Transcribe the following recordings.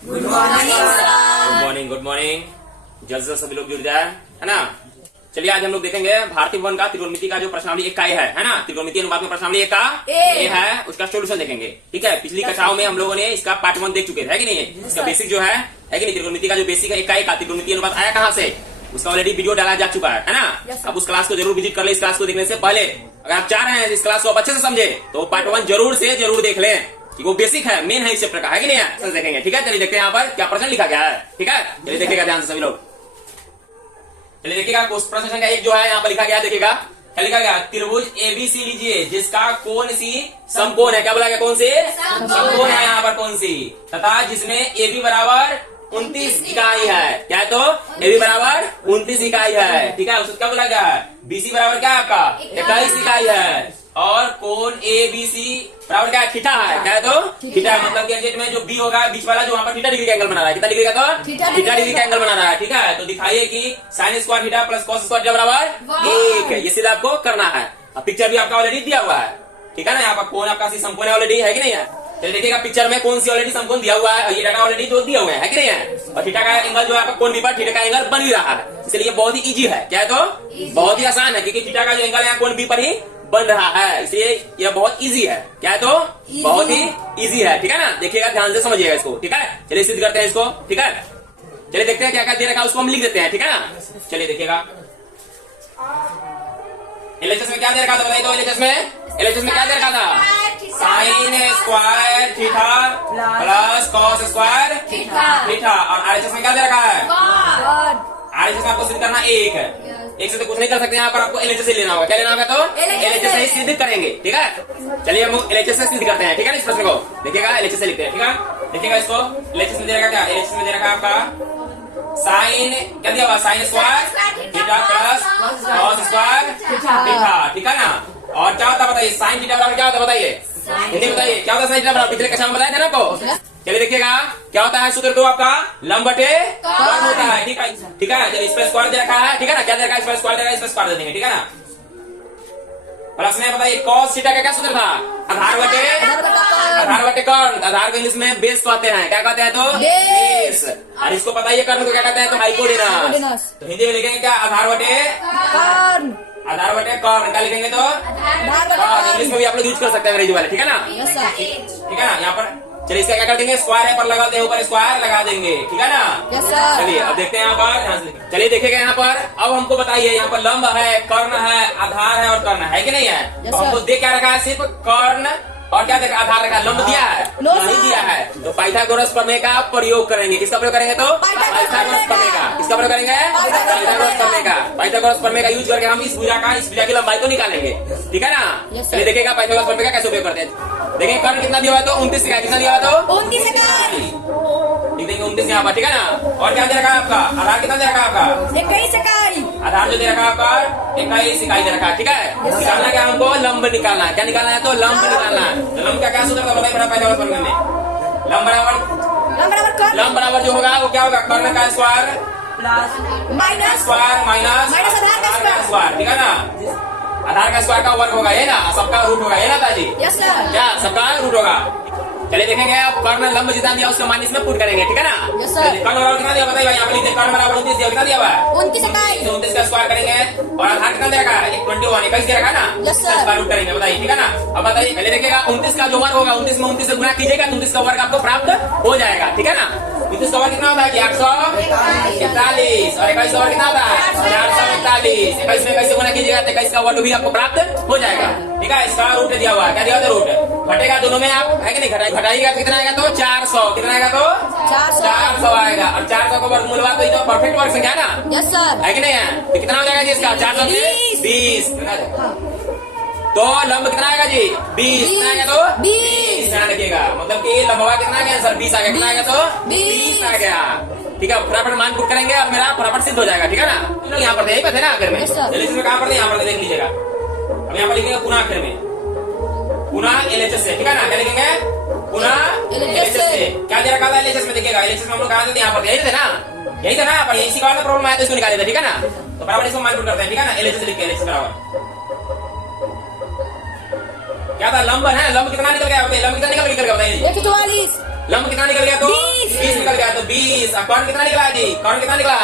Good morning good morning good morning. जल्द से सभी लोग जुड़ जाए, है ना। चलिए आज हम लोग देखेंगे भारतीय भवन का त्रिकोणमिति का जो प्रश्नावली 1 का है ना, त्रिकोणमिति अनुपात में प्रश्नावली 1 का ए है, उसका सोल्यूशन देखेंगे। ठीक है, पिछली कक्षाओं में हम लोगों ने इसका पार्ट 1 देख चुके थे, है कि नहीं। इसका बेसिक जो है कि नहीं, त्रिकोणमिति का जो बेसिक है 1 का त्रिकोणमिति अनुपात आया कहाँ से, उसका ऑलरेडी वीडियो डाला जा चुका है ना। अब उस क्लास को जरूर विजिट कर ले। इस क्लास को देखने से पहले अगर आप चाह रहे हैं इस क्लास को आप अच्छे से समझे तो पार्ट 1 जरूर से जरूर देख लें, कि वो बेसिक है, मेन है इस चैप्टर का, है कि नहीं है। देखेंगे, ठीक है। चलिए देखते हैं यहाँ पर क्या प्रश्न लिखा गया है। ठीक है, चलिए देखिएगा ध्यान से सभी लोग। चलिए देखिएगा प्रश्न संख्या 1 जो है यहाँ पर लिखा गया, देखिएगा क्या लिखा गया। त्रिभुज एबीसी लीजिए जिसका कोण सी समकोण है। क्या बोला गया, कौन सी समकोण है यहाँ पर, कौन सी, तथा जिसमें एबी बराबर 29 इकाई है। क्या है तो एबी बराबर 29 इकाई है। ठीक है, उसको क्या बोला गया है, बीसी बराबर क्या है आपका 21 इकाई है, और कोण एबीसी बराबर क्या है, थीटा है। क्या है तो थीटा है, मतलब कि एग्जैक्ट में जो बी होगा बीच वाला जो वहाँ पर थीटा डिग्री का एंगल बना रहा है। कितना डिग्री का, तो थीटा डिग्री का एंगल बना रहा है। ठीक है, तो दिखाइए कि sine square theta plus cos square बराबर 1 है। ये सीधा आपको करना है। अब पिक्चर भी आपका ऑलरेडी दिया हुआ है, ठीक है ना। यहाँ पर कोण आपका समकोण है ऑलरेडी, है कि नहीं है। चलिए देखिएगा पिक्चर में कौन सी ऑलरेडी समकोण दिया हुआ है, ये डाटा ऑलरेडी जो दिया हुआ है कि नहीं है। और थीटा का एंगल जो है आपका कोण भी पर थीटा का एंगल बन ही रहा है, इसलिए बहुत ही इजी है। क्या है तो बहुत ही आसान है, क्योंकि थीटा का जो एंगल है कोण बी पर ही बन रहा है, इसलिए यह बहुत इजी है। क्या है तो बहुत ही इजी है। ठीक है ना, देखिएगा ध्यान से समझिएगा इसको। ठीक है, चलिए सिद्ध करते हैं इसको। ठीक है, चलिए देखते हैं क्या क्या दे रखा है, उसको हम लिख देते हैं। ठीक है ना, चलिए देखिएगा एलएचएस में क्या दे रखा था, बताइए तो। एलएचएस में क्या दे रखा था, sine square theta plus cos square theta. और आरएचएस में क्या दे रखा है, आरएचएस में आपको सिद्ध करना 1 है। 1 से तो कुछ नहीं कर सकते, यहाँ पर आपको एलएचएस से लेना होगा। क्या लेना होगा, तो एलएचएस से ही सिद्ध करेंगे। ठीक है, चलिए हम एलएचएस से सिद्ध करते हैं। ठीक है ना, इस प्रश्न को देखिएगा एलएचएस से लिखते हैं। ठीक है, देखिएगा इसको एलएचएस में दे रखा क्या, एलएचएस में दे रखा आपका साइन क्या दिया हुआ, sine square theta plus cos square theta. ठीक है ना, और क्या होता है बताइए, साइन थीटा बराबर क्या होता है बताइए, हिंदी में बताइए क्या होता है साइन थीटा बराबर, पिछले कक्षा में बताया था ना आपको। चलिए देखिएगा क्या होता है, सूत्र तो आपका लंब बटे कर्ण होता है। ठीक है, ठीक है, चलिए इस पर स्क्वायर दे रखा है। ठीक है ना, क्या दे रखा है, इस पर स्क्वायर दे रखा है, इस पर स्क्वायर दे देंगे। ठीक है ना, प्लस में बताइए कॉस थीटा का क्या सूत्र था, आधार बटे कर्ण। आधार को इंग्लिश में बेस कहते हैं, क्या कहते हैं तो बेस। और इसको बताइए कर्ण को क्या कहते हैं, तो हाइपोटेनस। तो हिंदी में लिखेंगे क्या, आधार बटे कर्ण। क्या लिखेंगे तो इंग्लिश में भी आप लोग यूज कर सकते हैं अंग्रेजी वाले। ठीक है ना, ठीक है ना। यहाँ पर चलिए इसका क्या कर देंगे, स्क्वायर है पर लगाते हैं, ऊपर स्क्वायर लगा देंगे। ठीक है ना, चलिए अब देखते हैं यहाँ पर। चलिए देखिएगा यहाँ पर, अब हमको बताइए यहाँ पर लंब है, कर्ण है, आधार है और कर्ण है कि नहीं है। तो हमको दे क्या रखा है, सिर्फ कर्ण और क्या देखा, आधार रखा, लंब दिया है नहीं दिया है। तो पाइथागोरस प्रमेय का प्रयोग करेंगे। किसका प्रयोग करेंगे, तो पाइथागोरस प्रमेय का। किसका प्रयोग करेंगे, पाइथागोरस प्रमेय का। पाइथागोरस प्रमेय का यूज करके हम इस भुजा की लंबाई को निकालेंगे। ठीक है ना, चलिए देखिएगा पाइथागोरस प्रमेय का कैसे उपयोग करते हैं। देखिए कर्ण कितना दिया हुआ है, तो 29 इकाई। कितना दिया हुआ है, तो 29 इकाई। लिख देंगे 29 यहाँ पर। ठीक है ना, और क्या दे रखा है आपका, आधार कितना दे रखा है आपका 21 इकाई। आधार जो दे रखा है आपका 21 इकाई दे रखा है। ठीक है, निकालना क्या हमको, लंब निकालना है। क्या निकालना है, तो लंब निकालना है। तो लंब का क्या सूत्र था बताइए, पाइथागोरस प्रमेय में लंब बराबर जो होगा वो क्या होगा, कर्ण का स्क्वायर माइनस स्क्वायर माइनस आधार का स्क्वायर। ठीक है ना, आधार का स्क्वायर का वर्ग होगा, ये ना, सबका रूट होगा, ये ना ताजी, यस सर, क्या सबका रूट होगा। चलिए देखेंगे अब कर्ण लंब जितना दिया उसका मान इसमें पुट करेंगे। ठीक है ना, यस सर। कर्ण बराबर कितना दिया बताइए, यहाँ पर लिखते कर्ण बराबर 29 दिया, कितना दिया हुआ है 29 इकाई। 29 का स्क्वायर करेंगे, और आधार कितना दे रखा है 21 दे रखा है ना, यस सर। स्क्वायर रूट करेंगे बताइए। ठीक है ना, अब बताइए पहले देखिएगा 29 का जो वर्ग होगा, 29 में 29 से गुणा कीजिएगा, 29 का वर्ग आपको प्राप्त हो जाएगा। ठीक है ना, 29 का वर्ग कितना होता है कि 841, और 21 का वर्ग कितना होता है 441। 21 में 21 से गुणा कीजिएगा तो 21 का वर्ग भी आपको प्राप्त हो जाएगा। ठीक है, इसका रूट दिया हुआ है, क्या दिया हुआ है, रूट घटेगा दोनों में आप, है कि नहीं, घटाइएगा तो कितना आएगा, तो 400। कितना आएगा, तो 400 आएगा। और 400 को वर्गमूल हुआ तो ये तो परफेक्ट वर्ग संख्या ना, यस सर, है कि नहीं है। तो कितना हो जाएगा जी इसका, 400 से 20। तो लंब कितना आएगा जी 20। कितना आएगा, तो 20। ध्यान रखिएगा, मतलब कि लंबवा कितना आ गया सर 20 आ गया। कितना आ गया, तो 20 आ गया। ठीक है, फटाफट मान पुट करेंगे और मेरा फटाफट सिद्ध हो जाएगा। ठीक है ना, हम लोग यहाँ पर यही पे थे ना आखिर में, चलिए इसमें कहाँ पर थे, यहाँ पर देख लीजिएगा। अब यहाँ पर लिखेंगे पुनः आखिर में, पुनः एलएचएस से। ठीक है ना, क्या लिखेंगे, पुनः एलएचएस से। क्या दे रखा था एलएचएस में, देखिएगा एलएचएस में हम लोग कहा थे यहाँ पर यही थे ना, पर यही का प्रॉब्लम आया तो इसको निकाले थे। ठीक है ना, तो बराबर इसको मान पुट करते हैं। ठीक है ना, एलएचएस लिख के, एलएचएस बराबर क्या था, लंब है, लंब कितना निकल गया, लंब कितना निकल गया बताइए, 144। लंब कितना निकल गया, तो 20 निकल गया तो 20। अब कौन कितना निकला जी? कौन कितना निकला?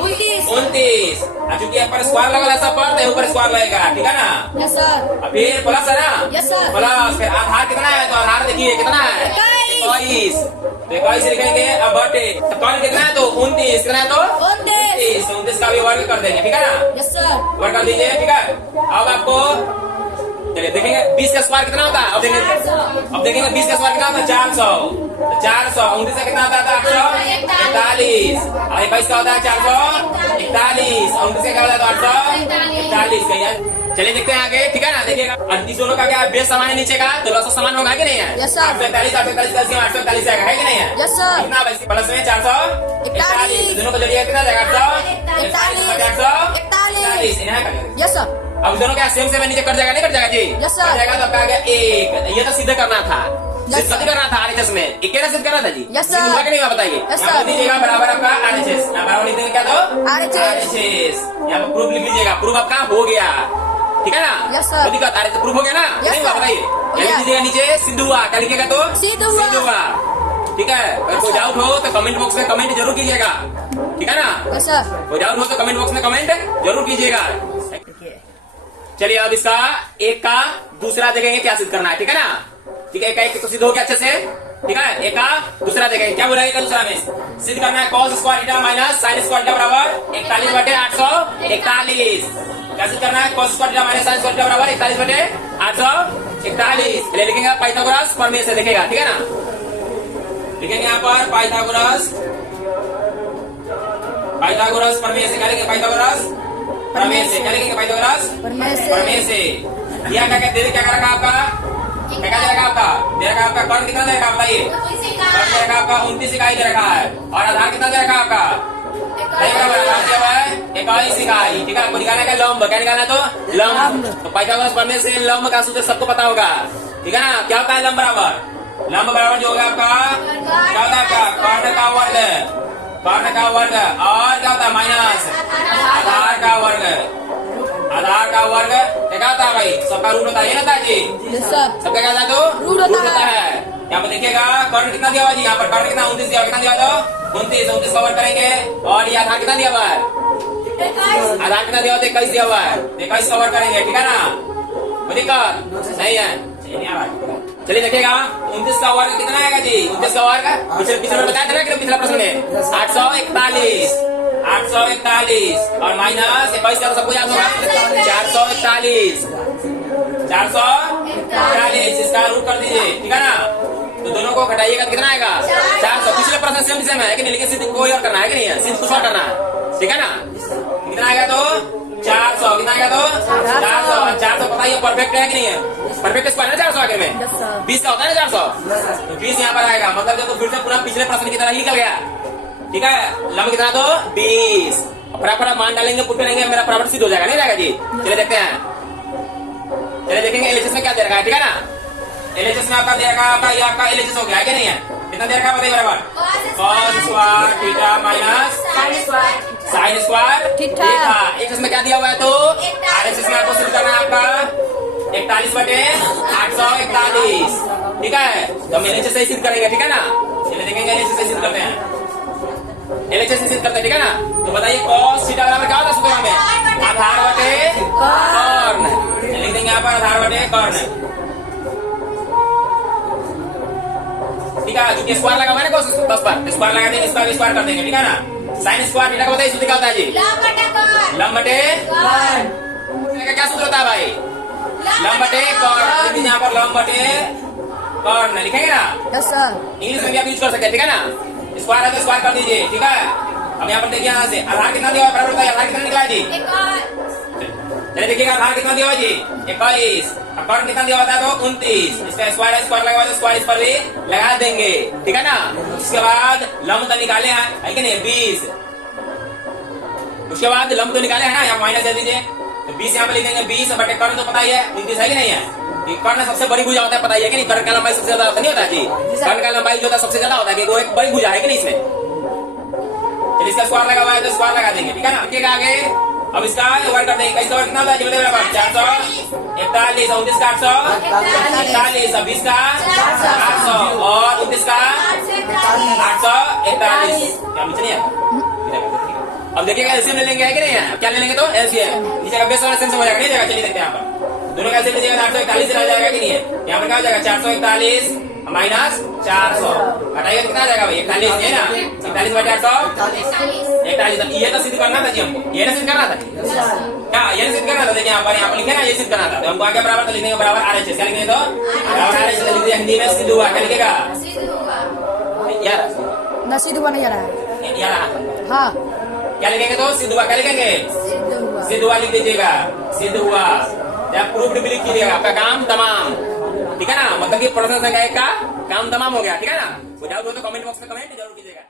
29। चूंकि यहाँ पर स्क्वायर लगा ऐसा पढ़ते ऊपर स्क्वायर लगेगा, ठीक है ना? Yes sir. अब फिर प्लस है ना? Yes sir. प्लस फिर आधार कितना है? तो आधार देखिए कितना है? 21। तो 21 लिखेंगे। अब बटे तो कौन कितना है? तो 29। कितना है? तो 29। 29 का भी वर्ग कर देंगे, ठीक है ना? Yes sir. वर्ग कर दीजिए, ठीक है। अब आपको चलिए देखेंगे 20 का स्क्वायर कितना होता है? अब देखेंगे 20 का स्क्वायर कितना होता है? 400। 400 29 से कितना होता है? 841। और 22 का होता है 441। 29 से क्या होता है? 841। चलिए देखते हैं आगे, ठीक है ना? देखिएगा इस दोनों का क्या बेस समान है नीचे का, तो लसो समान होगा कि नहीं है? Yes sir. 841 841 है कि नहीं है? Yes sir. कितना भाई? प्लस में 441 दोनों को जोड़िए कितना जाएगा? 841 इन्हें करेंगे। Yes sir. अब दोनों क्या सेम सेम नीचे कट जाएगा? नहीं कट जाएगा जी? Yes sir. कट जाएगा तो आपका आ गया 1। ये तो सिद्ध करना था, यस सिद्ध करना था आरएचएस में। एक सिद्ध करना था जी? Yes sir. सिद्ध हुआ कि नहीं हुआ बताइए? यस यहाँ पर सर। दीजिएगा बराबर आपका आरएचएस, यहाँ बराबर लिख देंगे क्या? तो आरएचएस। यहाँ पर प्रूफ लिख लीजिएगा, प्रूफ आपका हो गया, ठीक है ना? Yes sir. कोई दिक्कत? आरएचएस प्रूफ हो गया ना? नहीं हुआ बताइए? क्या लीजिएगा नीचे? सिद्ध हुआ। क्या लिखिएगा? तो सिद्ध हुआ। ठीक है। अगर कोई डाउट हो तो कमेंट बॉक्स में कमेंट जरूर कीजिएगा, ठीक है ना? Yes sir. कोई डाउट हो तो कमेंट बॉक्स में कमेंट जरूर कीजिएगा। चलिए अब इसका एक का दूसरा देखेंगे क्या सिद्ध करना है, ठीक है ना? ठीक है, एक तो सिद्ध हो गया अच्छे से, ठीक है। एक का दूसरा देखेंगे क्या बोलेगा दूसरा में सिद्ध करना है। cos square theta minus sin square theta बराबर 41 बटे 841। क्या सिद्ध करना है? cos square theta minus sin square theta बराबर 41 बटे 841। ले लिखेंगे पाइथागोरस प्रमेय से लिखेगा, ठीक है ना? लिखेंगे यहाँ पर पाइथागोरस प्रमेय से। क्या लिखेंगे? पाइथागोरस प्रमेय से। क्या लिखेंगे? पाइथागोरस प्रमेय से। यह क्या कहते हैं? क्या रखा आपका? क्या दे रखा आपका? दे रखा आपका कौन कितना दे रखा बताइए? कौन दे रखा आपका? 29 इकाई दे रखा है। और आधार कितना दे रखा आपका? आधार दिया हुआ है 21 इकाई, ठीक है। आपको निकालना है लंब। क्या निकालना है? तो लंब। तो पाइथागोरस प्रमेय से लंब का सूत्र सबको पता होगा, ठीक है ना? क्या होता है लंब बराबर? लंब बराबर जो होगा आपका क्या होता है? आपका कर्ण का वर्ग, कर्ण का वर्ग। और क्या होता है? माइनस आधार का वर्ग। आधार का वर्ग क्या होता है भाई? सबका रूट होता है, ये होता है जी? Yes sir. सबका क्या होता है? तो रूट होता है। यहाँ पर देखिएगा कर्ण कितना दिया हुआ जी? यहाँ पर कर्ण कितना? 29 दिया। कितना दिया हुआ? 29 का वर्ग करेंगे। और ये आधार कितना दिया हुआ है? आधार कितना दिया हुआ? 21 दिया हुआ है। 21 का वर्ग करेंगे, ठीक है ना? कोई दिक्कत नहीं है? चलिए देखिएगा 29 का वर्ग कितना आएगा जी? 29 का वर्ग पिछले में बताया था ना कि पिछला प्रश्न में 841 और माइनस 21 का सबको याद होगा 441 इसका रूट कर दीजिए, ठीक है ना? तो दोनों को घटाइएगा तो कितना आएगा? 400। पिछले प्रश्न सेम सेम है कि नहीं? लेकिन सिद्ध कोई और करना है कि नहीं है? सिद्ध कुछ और करना है, ठीक है ना? कितना आएगा? तो 400। कितना आएगा? तो 400 पता ही परफेक्ट है कि नहीं है? परफेक्ट स्क्वायर है 400 आगे में 20 का होता है ना 400, तो 20 यहाँ पर आएगा। मतलब जब तो फिर से पूरा पिछले प्रश्न की तरह ही निकल गया, ठीक है। लंब कितना? तो 20। फटाफट मान डालेंगे, पुट करेंगे, मेरा फटाफट सिद्ध हो जाएगा, नहीं जाएगा जी? चलिए देखते हैं। चलिए देखेंगे एलएचएस में क्या दे रखा है, ठीक है ना? एलएचएस में आपका दे रखा है, आपका ये आपका एलएचएस हो गया है कि नहीं है? कितना दे रखा है बताइए बराबर? cos square theta minus sin square theta. LHS में क्या दिया हुआ है? तो आरएचएस में आपको सिद्ध करना है आपका 41 बटे 841, ठीक है। तो हम एलएचएस से सिद्ध करेंगे, ठीक है ना? चलिए देखेंगे एलएचएस से सिद्ध करते हैं। एलएचएस से सिद्ध करते हैं, ठीक है ना? तो बताइए cos थीटा बराबर क्या होता है सूत्र में? आधार बटे कर्ण। लिख देंगे यहाँ पर आधार बटे कर्ण, ठीक है। क्योंकि स्क्वायर लगा हुआ है ना cos पर, स्क्वायर लगा देंगे, इसका स्क्वायर कर देंगे, ठीक है ना? sin स्क्वायर थीटा का बताइए सूत्र क्या होता है जी? लंब बटे कर्ण। क्या सूत्र होता है भाई? लंब बटे कर्ण। यहाँ पर लंब बटे कर्ण लिखेंगे ना? Yes sir. इंग्लिश में भी आप यूज कर सकते हैं, ठीक है ना? स्क्वायर है तो स्क्वायर कर दीजिए, ठीक है। अब यहाँ पर देखिए यहाँ से आधार कितना दिया हुआ बराबर होता है? आधार कितना निकला है जी? चलिए देखिएगा आधार कितना दिया हुआ जी? 21। अब कर्ण कितना दिया होता है? तो 29। इसका स्क्वायर है, स्क्वायर लगा हुआ तो स्क्वायर इस पर भी लगा देंगे, ठीक है ना? उसके बाद लंब तो निकाले है कि नहीं? 20। उसके बाद लंब तो निकाले है ना? यहाँ माइनस दे दीजिए, तो 20 यहाँ पे लिख देंगे। 20 बटे कर्ण तो पता ही है 29 है कि नहीं है? कर्ण सबसे बड़ी भुजा होता है, पता ही है कि नहीं? कर्ण का लंबाई सबसे ज्यादा होता नहीं होता जी? कर्ण का लंबाई जो होता है सबसे ज्यादा होता है, वो एक बड़ी भुजा है कि नहीं इसमें? चलिए इसका स्क्वायर लगा हुआ है तो स्क्वायर लगा देंगे, ठीक है ना? देखिएगा आगे। अब इसका वर्ग कर देंगे। इसका वर्ग कितना होता है? 441 29 का 841 और 20 का 800 और 29 का 800 क्या नीचे नहीं आया? अब देखिएगा एलसीएम ले लेंगे है कि नहीं है? क्या ले लेंगे तो एलसीएम नीचे का बेस वाला सेम हो जाएगा नहीं जाएगा? चलिए देखते हैं यहाँ पर दोनों का एलसीएम लीजिएगा 841 आ जाएगा कि नहीं है? यहाँ पर क्या हो जाएगा 441 माइनस 400 घटाइएगा कितना आ जाएगा भाई 41 है ना 41 बटे 800 41 ये तो सिद्ध करना था जी हमको ये ना सिद्ध करना था क्या ये सिद्ध करना था देखिए यहाँ पर लिखे ना ये सिद्ध करना था तो हमको आगे बराबर तो लिखने बराबर RHS क्या लिखने तो बराबर RHS लिख दिया हिंदी में सिद्ध हुआ क्या लिखेगा यार ना सिद्ध हुआ नहीं आ रहा है। यार हाँ क्या लिखेंगे तो सिद्ध हुआ क्या लिखेंगे सिद्ध हुआ लिख दीजिएगा सिद्ध हुआ या प्रूफ्ड भी लिख दीजिएगा आपका काम तमाम ठीक है ना मतलब कि प्रश्न संख्या 1 का काम तमाम हो गया ठीक है ना वो डाउट हो तो कमेंट बॉक्स में कमेंट जरूर कीजिएगा।